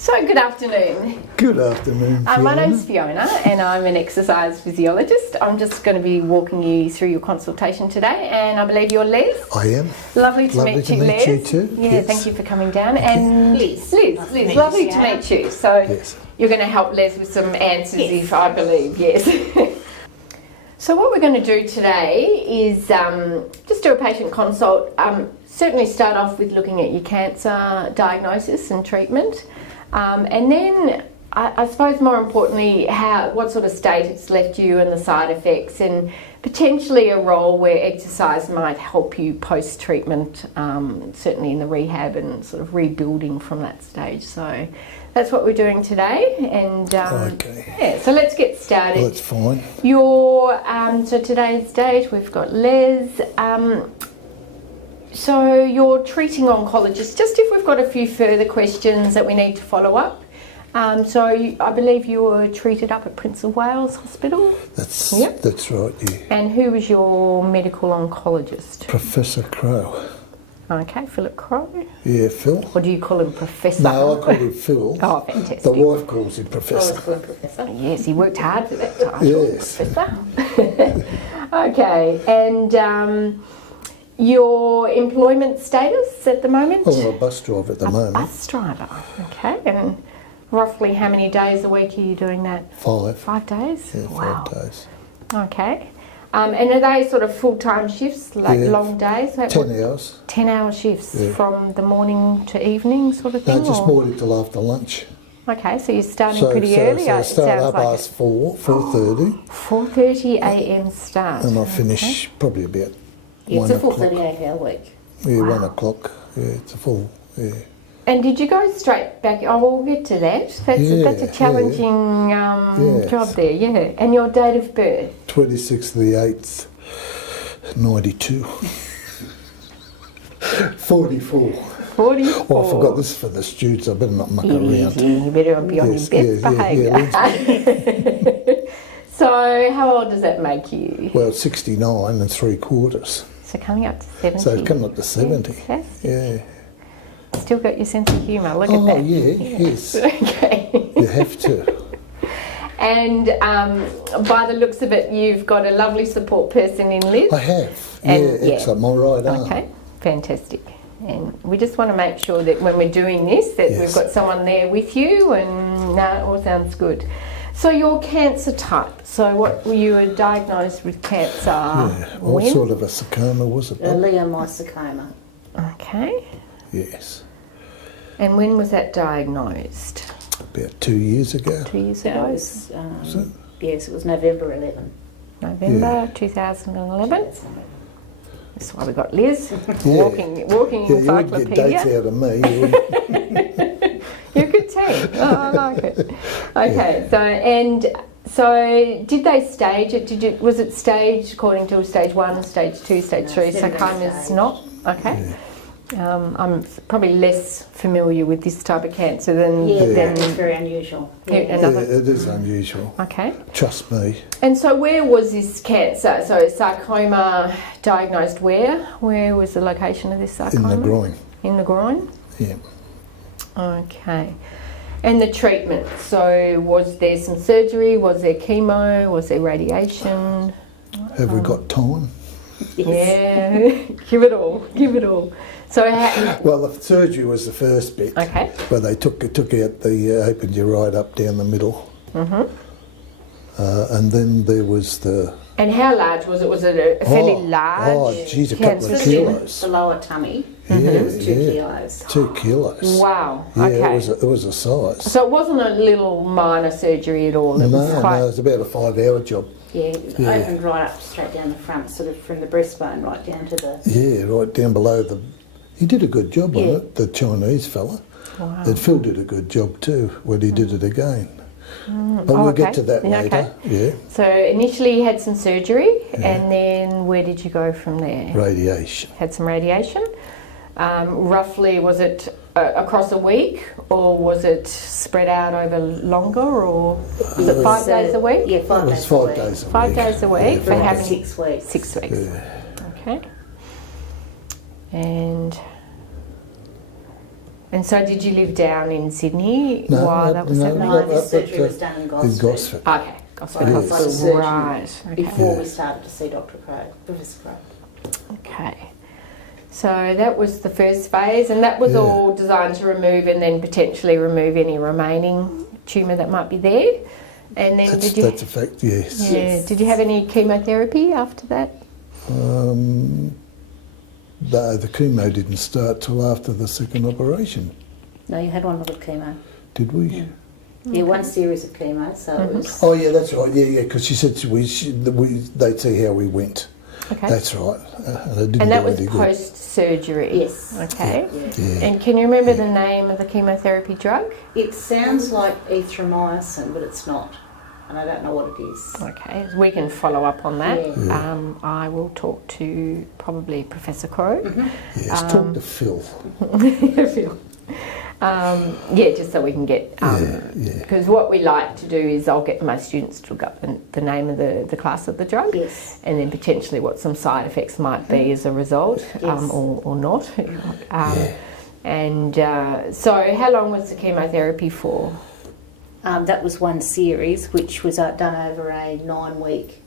So good afternoon. Good afternoon, Fiona. My name's Fiona and I'm an exercise physiologist. I'm just going to be walking you through your consultation today, and I believe you're Les. I am. Lovely to meet you, Les. You too. Yeah, yes. Thank you for coming down. And Liz. Lovely to meet you. So Yes. you're going to help Les with some answers, if I believe, yes. So what we're going to do today is just do a patient consult. Certainly start off with looking at your cancer diagnosis and treatment. And then I suppose more importantly, what sort of state it's left you and the side effects, and potentially a role where exercise might help you post-treatment, certainly in the rehab and sort of rebuilding from that stage. So that's what we're doing today. And Okay. yeah, so let's get started. Well, that's fine. So today's date, we've got Les. So you're treating oncologist, just if we've got a few further questions that we need to follow up. I believe you were treated up at Prince of Wales Hospital? That's right, yeah. And who was your medical oncologist? Professor Crow. Okay, Philip Crow? Yeah, Phil. Or do you call him Professor? No, I call him Phil. Oh, fantastic. The wife calls him Professor. Professor. Yes, he worked hard for that title. Yes. Professor. Okay, and your employment status at the moment? I'm a bus driver at the moment. Bus driver, okay. And roughly how many days a week are you doing that? 5. 5 days? Yeah, Wow. 5 days. Okay. And are they sort of full-time shifts, like Yeah. long days? 10 hours. 10-hour shifts Yeah. from the morning to evening sort of thing? No, just or? morning till after lunch. Okay, so you're starting pretty early. So I It start sounds up like past 4:30, 4:30 a.m. start. and I finish probably about It's 1 a full o'clock. 38-hour week. Yeah, Wow. 1 o'clock. Yeah, it's a full, yeah. And did you go straight back? Oh, we'll get to that. That's a Yeah, challenging Yes. job there, yeah. And your date of birth? 26th of the 8th, 92. 44. 44. Oh, I forgot this for the students. I better not muck Yeah, around. you better be on Yes, your best behaviour. So, how old does that make you? Well, 69 and 3/4. So, coming up to 70. So it's coming up to 70. Fantastic. Yeah. Still got your sense of humour, look at Oh, that. yeah, yes. Okay. You have to. And by the looks of it, you've got a lovely support person in Liz. I have. And- Yeah, yeah. excellent. My right arm. Okay, fantastic. And we just want to make sure that when we're doing this, that we've Yes. got someone there with you, and no, it all sounds good. So your cancer type, so what were you diagnosed with cancer? Yeah. What When? sort of a sarcoma was it? Leiomyosarcoma. Okay. Yes. And when was that diagnosed? About 2 years ago. 2 years That ago? was, So- yes, it was November 11. November 2011. That's why we got Liz, Yeah. walking Yeah, you wouldn't get encyclopedia. dates out of me. You wouldn't. You're a good team. Oh, I like it. Okay, so did they stage it? Was it staged according to stage 1, stage 2, stage 3? Sarcoma's stage. not? Okay. I'm probably less familiar with this type of cancer than... It's very unusual. Yeah, Yeah. another- Yeah, it is unusual. Okay. Trust me. And so where was this cancer? So sarcoma diagnosed where? Where was the location of this In sarcoma? the groin. In the groin? Yeah. Okay. And the treatment, so was there some surgery, was there chemo, was there radiation? Have we got time? Yeah, give it all, give it all. So Well, the surgery was the first bit. okay. Where they took out opened you right up down the middle. Mhm. And then there was the... And how large was it? Was it a fairly large? Oh, geez, a couple cancer? of kilos. The lower tummy. Yeah, It was 2 yeah. kilos. 2 kilos. Wow. Yeah, Okay. it was a size. So it wasn't a little minor surgery at all. It was No, quite. it was about a 5-hour job. Yeah, it Yeah. opened right up straight down the front, sort of from the breastbone right down to the... Yeah, right down below the... He did a good job on Yeah. it, the Chinese fella. Wow. And Phil did a good job too when he did it again. But Oh, we'll get okay. to that Yeah, later. okay. Yeah, So initially you had some surgery, and then where did you go from there? radiation. Had some radiation. Roughly, was it across a week, or was it spread out over longer, or was it 5 days a week? Yeah, It 5 was days 5 a week. days a week. 5 days a week Yeah, for For how many? 6 weeks. 6 weeks. Yeah. Okay. And And so did you live down in Sydney No, while that was no, happening? No, this surgery was done in In Gosford. Gosford. Okay, Gosford Yes. Hospital. Like surgery Right. Okay. Before we started to see Dr. Crow, Professor Crow. Okay. So that was the first phase, and that was Yeah. all designed to remove and then potentially remove any remaining tumour that might be there. And then That's a fact, yes. yeah, Yes. did you have any chemotherapy after that? The chemo didn't start till after the second operation, No, you had one lot of chemo. did we? Yeah, one series of chemo, so it was... Oh yeah, that's right. Yeah, because she said they'd see how we went. Okay. That's right. And it didn't And that do was any good. post-surgery? Yes. Okay. Yeah. Yeah. And can you remember the name of the chemotherapy drug? It sounds like erythromycin, but it's not. And I don't know what it is. Okay, we can follow up on that. Yeah. I will talk to probably Professor Crow. Yes, talk to Phil. Phil. Yeah, just so we can get... Yeah. Because what we like to do is I'll get my students to look up the name of the class of the drug, Yes. and then potentially what some side effects might be as a result, Yes. or not. And so how long was the chemotherapy for? That was one series, which was done over a 9-week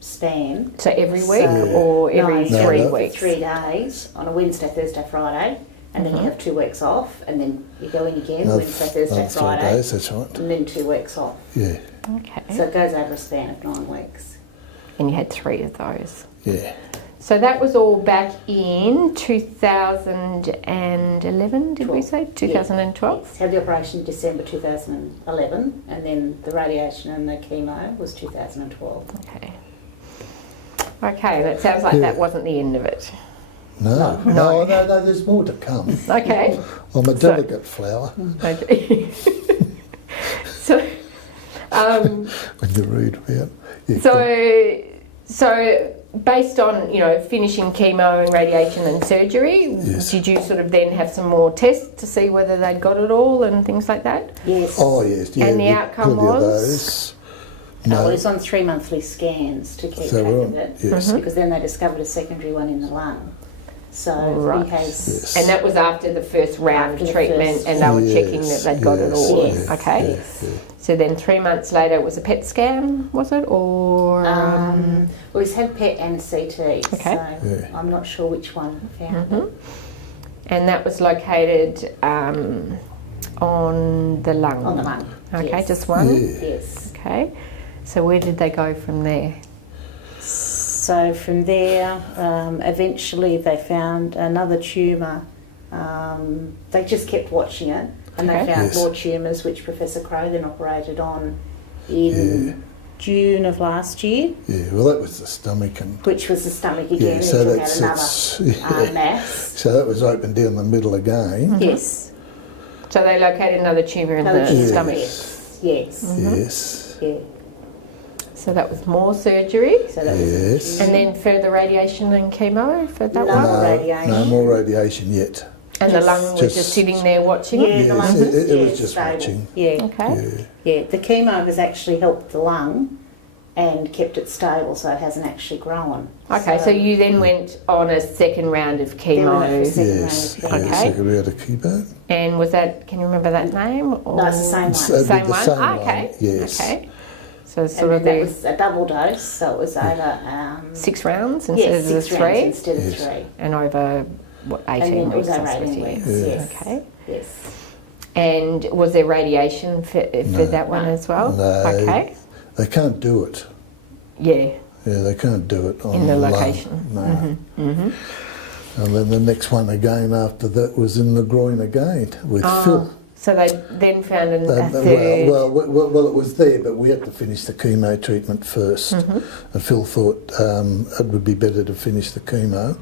span. So every So- week or every No, 3 no. weeks? 3 days, on a Wednesday, Thursday, Friday, and then you have 2 weeks off, and then you go in again, Another Wednesday, Thursday, another 3 Friday, days, that's right. and then 2 weeks off. Yeah, Okay. So it goes over a span of 9 weeks. And you had 3 of those. yeah. So that was all back in 2011, did we say? 2012? Had the operation December 2011, and then the radiation and the chemo was 2012. Okay. Okay, that sounds like that wasn't the end of it. No, there's more to come. Okay. I'm a delicate flower Okay. So, when you read about. Yeah, so based on, finishing chemo and radiation and surgery, Yes. did you sort of then have some more tests to see whether they'd got it all and things like that? Yes. Oh yes, yeah. And the we- outcome plenty of was? those. Well, No, it's on 3 monthly scans to keep So track we're of on- it, yes. because then they discovered a secondary one in the lung. So Right. in case... Yes. And that was after the first round After of the treatment, first- and they were Yes, checking that they'd got it yes, all. yes, Okay. yes. So then 3 months later, it was a PET scan, was it? Or Well, he's had PET and CT, Okay. so Yeah. I'm not sure which one found it. and that was located on the lung. On the lung. Okay, yes. just one. Yeah. Yes. Okay. So where did they go from there? So from there, eventually they found another tumour. They just kept watching it, and Okay. they found Yes. more tumours, which Professor Crow then operated on in June of last year, Yeah, well that was the stomach and which was the stomach again. yeah, and so took that's out another mass. so that was open down the middle again. Yes. So they located another tumour in Another the tumour, stomach. Yes. Yes. Yeah. So that was more surgery. So that was Yes. And then further radiation and chemo for that No. one. No, radiation. no more radiation yet. And the Just- lung was just sitting there watching Yeah, it. the Yes, lung was it was yeah, just stable. watching. Yeah. Okay. Yeah. The chemo has actually helped the lung and kept it stable, so it hasn't actually grown. Okay, so you then went on a second round of Then we went for chemo. second Yes. round of Okay. Yeah, second round of chemo. And was that, can you remember that name? Or? No, it's the same one. So it'd be Same the one? same Ah, one, okay. yes. Okay. So And sort of then that the was a double dose, so it was over 6 rounds instead yes, of the 6 rounds 3? instead of Yes. 3. And over, what, And 18 then it was weeks? I over suppose 18 it weeks, is. yes. Okay. Yes. And was there radiation for that one as well? No. Okay. They can't do it. Yeah. Yeah, they can't do it on In the lung. location. No. Mm-hmm. And then the next one again after that was in the groin again with Phil. So they then found a Well, third. well, it was there, but we had to finish the chemo treatment first. Mm-hmm. And Phil thought it would be better to finish the chemo.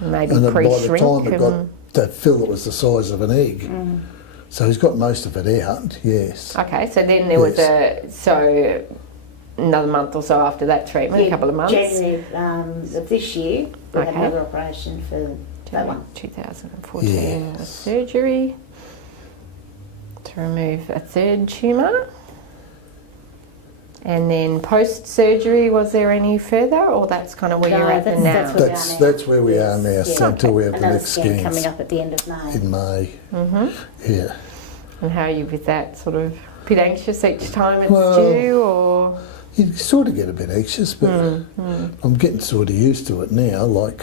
Maybe And then by the pre-shrink. time it got to Phil, it was the size of an egg. So he's got most of it out, yes. Okay, so then there was another month or so after that treatment, a couple of months. January of this year, we had Okay. another operation for that one. 2014 Yes. was surgery to remove a third tumour. And then post-surgery, was there any further, or that's kind of where you're at now? That's where we are now. So until we have the Another next scan scans coming up at the end of May. in May. Yeah. And how are you with that? Sort of a bit anxious each time it's Well, due, or? You sort of get a bit anxious, but I'm getting sort of used to it now. Like,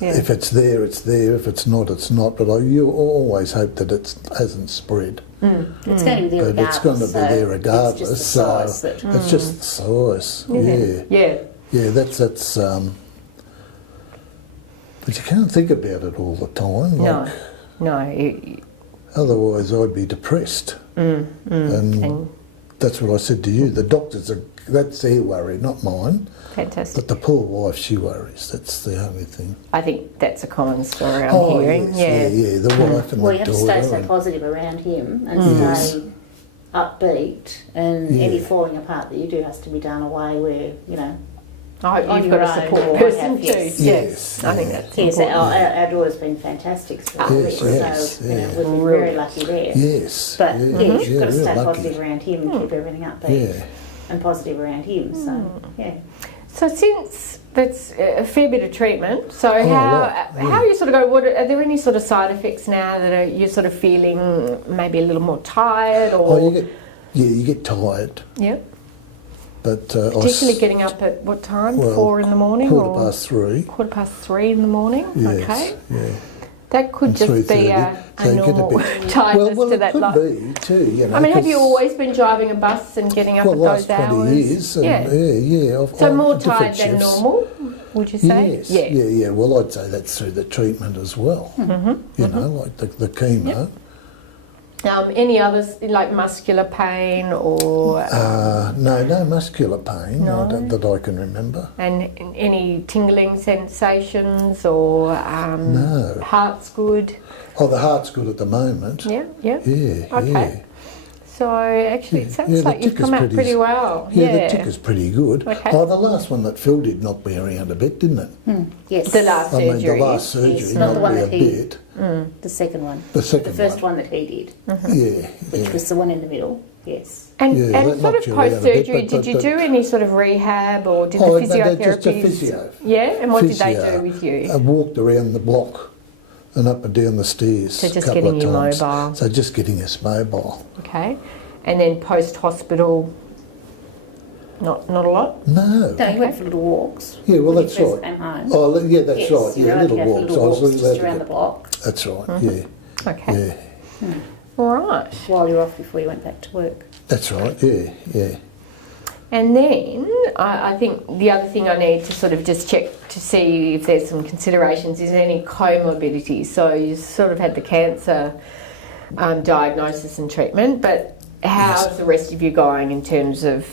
if it's there, it's there. If it's not, it's not. But you always hope that it hasn't spread. It's going to be there But regardless. it's going to be there regardless. It's just the size so that... it's just the size. Yeah. That's. But you can't think about it all the time. Like, No. Otherwise, I'd be depressed. And that's what I said to you. The doctors that's their worry, not mine. Fantastic. But the poor wife, she worries. That's the only thing. I think that's a common story I'm hearing. Yes, yeah. The wife and Well, the you have to daughter. stay so positive around him and stay upbeat, and any falling apart that you do has to be done away where, you know, I hope on you've your got a own support or person what too. have you. Yes. I think that's Yes, important. our daughter's been fantastic through Yes, this, yes, so you know, yeah. we've been Really. very lucky there. Yes. But you've got to real stay lucky. positive around him and keep everything upbeat Yeah. and positive around him. So So since that's a fair bit of treatment, so a how lot, are you sort of going? Are there any sort of side effects now that you're sort of feeling maybe a little more tired, or you get tired. yeah, But particularly getting up at what time? well, 4 in the morning, or 3:15. 3:15 in the morning? Yes. Okay, Yeah. that could And just be 3:30. a So you get a normal bit- tiredness well, to it that could life. be too. You know. I mean, have you 'cause- always been driving a bus and getting up Well, at last those 20 hours? years. And yeah. I've- So I've more different tired than shifts. normal, would you say? Yes. Yeah. Well, I'd say that's through the treatment as well. You know, like the chemo. Any others like muscular pain or No muscular pain No. that I can remember. and any tingling sensations or No. heart's good? Oh, the heart's good at the moment. Yeah. Yeah. Okay. So actually, it sounds Yeah, the like you've tick is come out pretty- pretty well. Yeah, the tick is pretty good. Okay. Oh, the last one that Phil did knocked me around a bit, didn't it? yes, The last I mean, surgery. the last surgery Yes, not the knocked one me a that he- bit. the second one, The second the first one. one that he did, Yeah. which was the one in the middle. Yes. And, Yeah, that sort of knocked you around a bit, post-surgery, did you do any sort of rehab or did Oh, the no, they're just a physiotherapy? physio. Yeah, and what did they Physio. do with you? I walked around the block and up and down the stairs So just a couple getting of you times. mobile. So just getting us mobile. Okay, and then post-hospital, not a lot? No. No, he went for little walks. Yeah, well, when he that's first right. Came home. Oh, yeah, that's Yes, right. you're Yeah, allowed to little go for walks. little I was walks allowed just to around go- the block That's right. Yeah. Okay, Yeah. all right. while you're off before you went back to work. That's right. Yeah. And then I think the other thing I need to sort of just check to see if there's some considerations is any comorbidities. So you sort of had the cancer diagnosis and treatment, but how's the rest of you going in terms of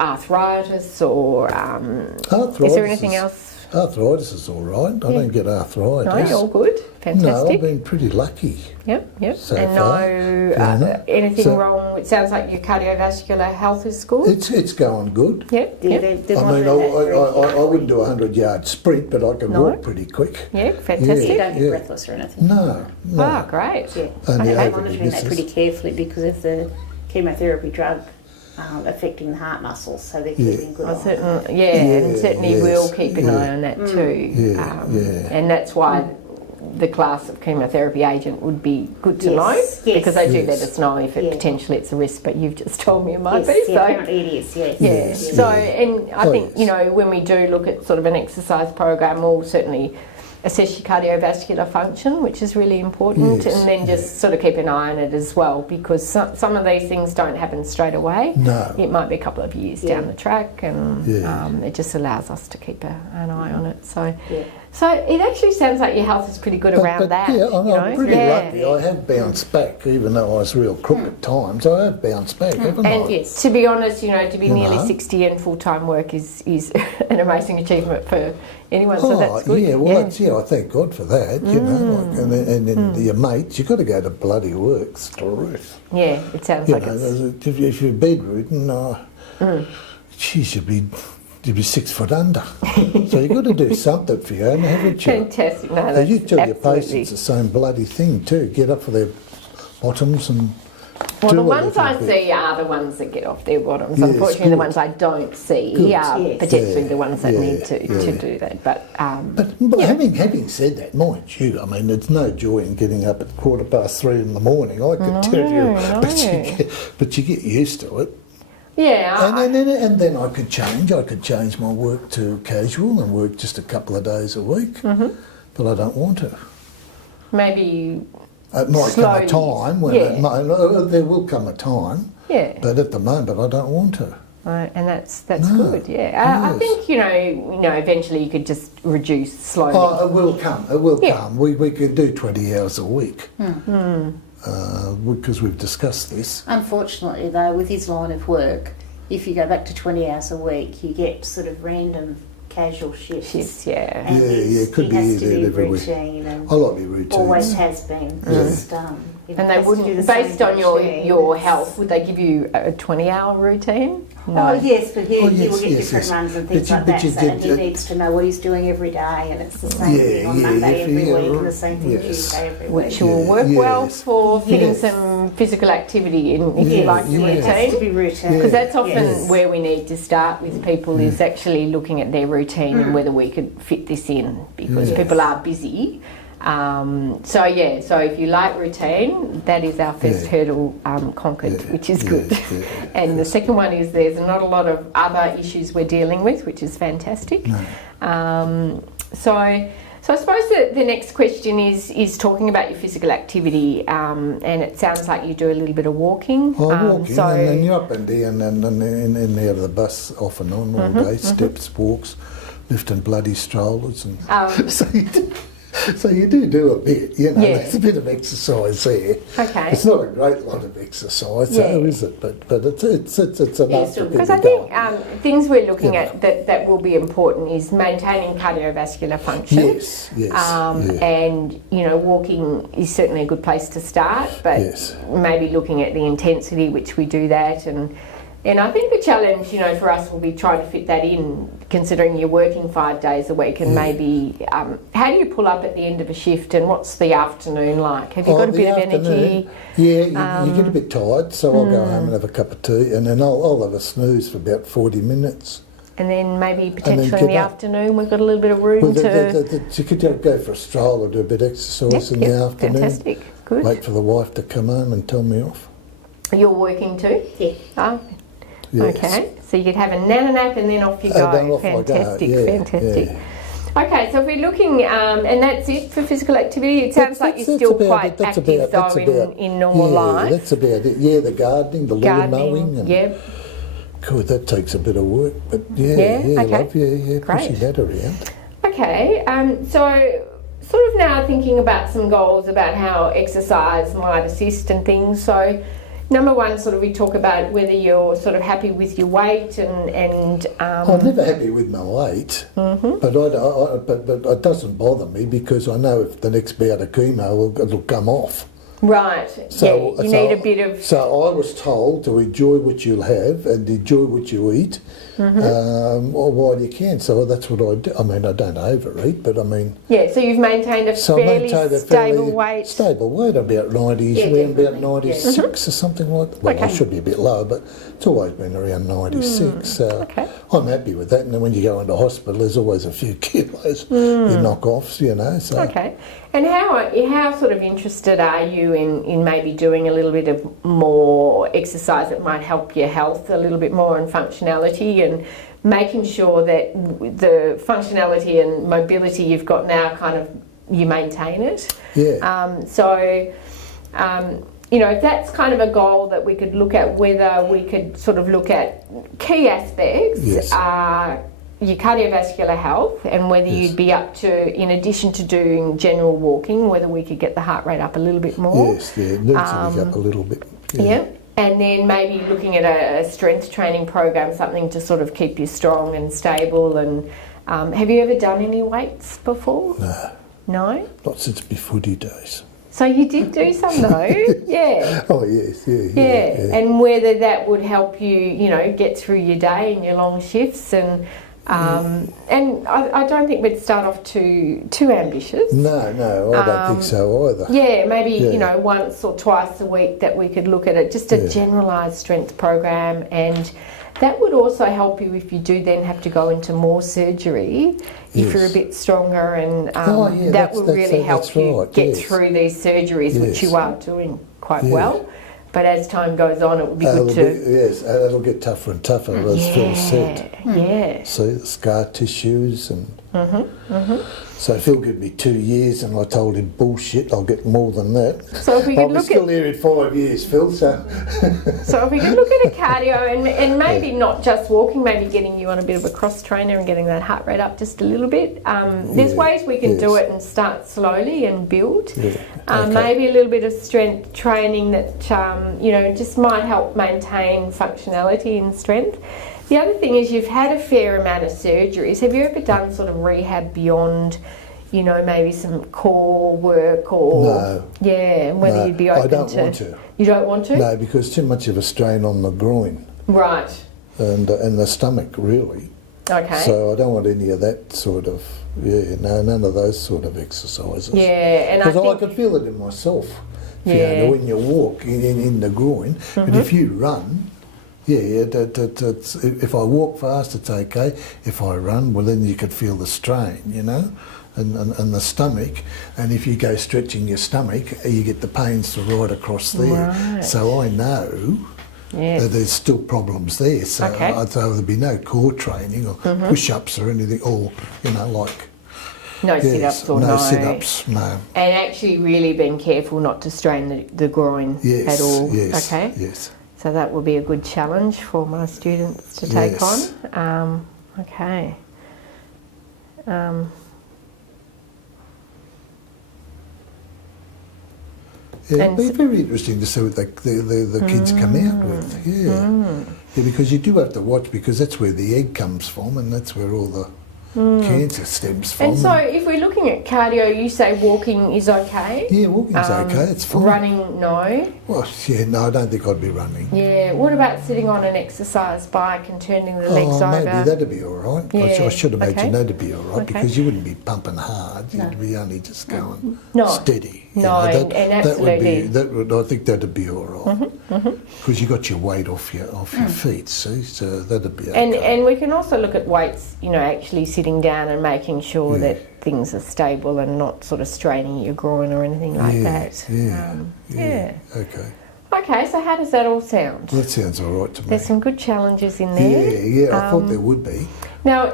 arthritis or Arthritis. is there anything else? Arthritis is all right. I don't get arthritis. No, you're all good. No, I've Fantastic. been pretty lucky. Yep. So and far. no Yeah. anything So- wrong. It sounds like your cardiovascular health is good. It's going good. Yep. They're I mean, monitoring that very I carefully. wouldn't do a 100-yard sprint, but I can No. walk pretty quick. Yeah, fantastic. You don't get Yeah. breathless or anything. No. Ah, great. Yeah. Only They're over monitoring the that missus. pretty carefully because of the chemotherapy drug affecting the heart muscles, so they're Yeah. keeping good I eye. certainly, Yeah, and certainly yes, we'll keep an yeah. eye on that too. Yeah, yeah. And that's why the class of chemotherapy agent would be good to Yes, know yes. because they do Yes. let us know if it Yeah. potentially it's a risk. But you've just told me it might Yes, be. yeah, So apparently it is, yes. yeah. Yes, So yeah. and I Oh, think yes. you know when we do look at sort of an exercise program, we'll certainly assess your cardiovascular function, which is really important, Yes, and then just sort of keep an eye on it as well because some of these things don't happen straight away. No. It might be a couple of years Yeah. down the track, and Yeah. it just allows us to keep an eye on it. So, Yeah. so it actually sounds like your health is pretty good around that. Yeah, I'm you know? pretty Yeah. lucky. I have bounced back, even though I was real crook at times. I have bounced back, haven't And I? Yes. to be honest, you know, to be You nearly know. 60 and full-time work is an amazing achievement for anyone. So that's good. yeah, well, that's, I thank God for that, you know. Like, and then your mates, you've got to go to bloody work, it's the roof. Yeah, it sounds You like know, it's. if you're bedridden, geez, you'd be 6 foot under. So you've got to do something for you, haven't you? Fantastic. No, So that's you tell your absolutely. patients the same bloody thing too. Get up for their bottoms and Well, Do the a ones little I bit. see are the ones that get off their bottoms. Yes, Unfortunately, the good. ones I don't see Good. are Yes. potentially Yeah, the ones that yeah, need to yeah. do that. But, But having said that, mind you, I mean, there's no joy in getting up at 3:15 in the morning. I could tell you, no. but you get used to it. yeah, And then I could change. I could change my work to casual and work just a couple of days a week. Mm-hmm. But I don't want to. maybe, It might Slowly. come a time when there will come a time. yeah. But at the moment, I don't want to. Right, and that's No. good, yeah. I Yes. think, eventually you could just reduce slowly. Oh, it will come. It will Yeah. come. We could do 20 hours a week because we've discussed this. Unfortunately, though, with his line of work, if you go back to 20 hours a week, you get sort of random casual shifts. Yeah. And It could he be has to there be every week. routine and I like my routines. always has been. Just, And they wouldn't, based on your health, would they give you a 20-hour routine? No. Oh yes, but he Oh, will yes, get yes, different yes. runs and But things you- like but that. you So, did- and he needs to know what he's doing every day, and it's the same thing on Monday every week, and the same thing yes. Tuesday every Which week. will work well Yes. for fitting Yes. some physical activity in, if you Yes, like the yes. It has to routine. be routine. Because that's often Yes. where we need to start with people is actually looking at their routine and whether we could fit this in, because Yes. people are busy. So if you like routine, that is our first Yeah. hurdle conquered, Yeah, which is yeah, good. yeah. And the second one is there's not a lot of other issues we're dealing with, which is fantastic. So I suppose the next question is talking about your physical activity, and it sounds like you do a little bit of walking. Walking, and then you're up and down and in and out of the bus off and on all day, steps, walks, lifting bloody strollers. And so you do a bit, Yeah. there's a bit of exercise there. Okay. It's not a great lot of exercise, Yeah. so is it? But it's enough to Because get I it think going. things we're looking Yeah. at that will be important is maintaining cardiovascular function. Yes, yeah. And walking is certainly a good place to start, but Yes. maybe looking at the intensity which we do that, and I think the challenge for us will be trying to fit that in, considering you're working 5 days a week, and maybe how do you pull up at the end of a shift, and what's the afternoon like? Have you got a the bit of afternoon, energy? Yeah, you get a bit tired, so I'll go home and have a cup of tea, and then I'll have a snooze for about 40 minutes. And then maybe potentially get in the up. afternoon we've got a little bit of room to... You could go for a stroll or do a bit of exercise in the afternoon. Fantastic, good. Wait for the wife to come home and tell me off. You're working too? Yeah. Oh, Yes. okay. So you could have a nana nap and then off you go. And then off I go, Fantastic, yeah, fantastic. yeah. Okay, so if we're looking, and that's it for physical activity. It sounds like you're That's still about quite it, that's active about- though that's about- in normal yeah, life. that's about it. Yeah, the gardening, the lawn mowing. Gardening, And, yeah. God, that takes a bit of work, but yeah, Yeah, okay. love, pushing Great. that around. Okay, so sort of now thinking about some goals about how exercise might assist and things. So number one, sort of we talk about whether you're sort of happy with your weight and I'm never happy with my weight, but but it doesn't bother me because I know if the next bout of chemo it'll come off. right. So, yeah, you need a bit of... So I was told to enjoy what you'll have and enjoy what you eat, while you can. So that's what I do. I mean, I don't overeat, but I mean. Yeah, so you've maintained a fairly stable weight. Stable weight, about 90s, Yeah, around about definitely, 96 or something like that. Well, I Okay. should be a bit lower, but it's always been around 96. So Okay. I'm happy with that. And then when you go into hospital, there's always a few kilos you knock off, So. Okay. And how sort of interested are you in maybe doing a little bit of more exercise that might help your health a little bit more and functionality, and making sure that the functionality and mobility you've got now kind of you maintain it? Yeah. If that's kind of a goal that we could look at, whether we could sort of look at key aspects, Yes. your cardiovascular health, and whether Yes. you'd be up to, in addition to doing general walking, whether we could get the heart rate up a little bit more. Yes, yeah, it needs to be up a little bit. Yeah. And then maybe looking at a strength training program, something to sort of keep you strong and stable. And have you ever done any weights before? No, No? not since my footy days. So you did do some though? Yeah. Oh, yes, Yeah, and whether that would help you, get through your day and your long shifts, and And I don't think we'd start off too ambitious. No, I don't think so either. Yeah, maybe, you know, once or twice a week that we could look at it, just a generalised strength program, and that would also help you if you do then have to go into more surgery, if you're a bit stronger, and that will really help you get through these surgeries, which you are doing quite well. But as time goes on, it would be good to... Yes, it'll get tougher and tougher, as Phil said. Yeah. See, the scar tissues and... So Phil gave me 2 years and I told him, bullshit, I'll get more than that. So if we could look still here in 5 years, Phil, so... So if we could look at a cardio and maybe not just walking, maybe getting you on a bit of a cross trainer and getting that heart rate up just a little bit. There's ways we can do it and start slowly and build. Maybe a little bit of strength training that, you know, just might help maintain functionality and strength. The other thing is you've had a fair amount of surgeries. Have you ever done sort of rehab beyond, you know, maybe some core work or... No. Yeah, and whether you'd be open to... I don't want to. You don't want to? No, because too much of a strain on the groin. Right. And the stomach, really. Okay. So I don't want any of that sort of... none of those sort of exercises. Yeah, and because I could feel it in myself. Fiona, when you walk in the groin, but if you run... if I walk fast, it's okay. If I run, well, then you could feel the strain, you know, and the stomach. And if you go stretching your stomach, you get the pains right across there. Right. So I know that there's still problems there. So there'll be no core training or push-ups or anything, or, you know, like... No sit-ups or no... sit-ups, no. And actually really being careful not to strain the groin at all. Yes, okay. Yes. So that will be a good challenge for my students to take on. Okay. It'd be very interesting to see what the kids come out with. Yeah, because you do have to watch, because that's where the egg comes from, and that's where all the cancer stems from. And so if we're looking at cardio, you say walking is okay? Yeah, walking's okay, it's fine. Running, no? Well, no, I don't think I'd be running. Yeah, what about sitting on an exercise bike and turning the legs over? Maybe that'd be all right. Yeah. I should imagine that'd be all right, because you wouldn't be pumping hard, you'd be only just going steady. No, and absolutely. I think that'd be all right, because you got your weight off your feet, see, so that'd be okay. And we can also look at weights, you know, actually sitting down and making sure that things are stable and not sort of straining your groin or anything like that. Okay. Okay, so how does that all sound? That sounds all right to me. There's some good challenges in there. Yeah, I thought there would be. Now,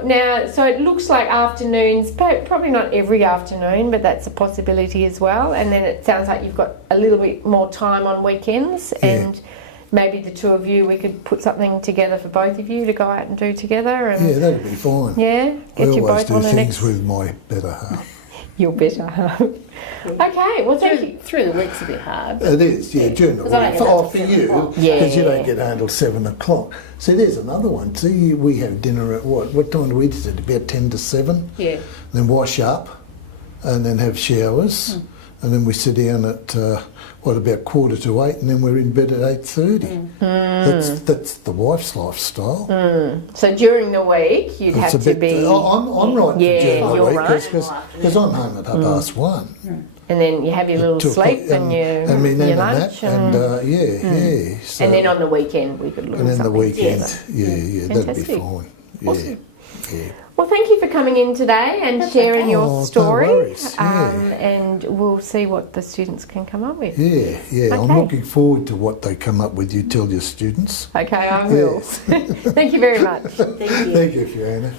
so it looks like afternoons, probably not every afternoon, but that's a possibility as well. And then it sounds like you've got a little bit more time on weekends, and maybe the two of you, we could put something together for both of you to go out and do together. And yeah, that'd be fine. Yeah, get you both on the next. I always do things with my better half. Your better half. Okay, well, thank you. Through the week's a bit hard. It is, during the week. For you, because you don't get home until 7 o'clock. See, there's another one. See, we have dinner at what time do we eat it? About 10 to 7? Yeah. Then wash up and then have showers. And then we sit down at, about 7:45, and then we're in bed at 8:30. That's the wife's lifestyle. So during the week, you'd have to be... I'm right during the week, right. because I'm home at 1:30. And then you have your little sleep and your lunch. So, and then on the weekend, we could look at something. And then the weekend, Fantastic. that'd be fine. Awesome. Yeah. Well, thank you for coming in today and sharing your story. No worries. And we'll see what the students can come up with. Yeah. Okay. I'm looking forward to what they come up with. You tell your students. Okay, I will. Thank you very much. Thank you. Thank you, Fiona.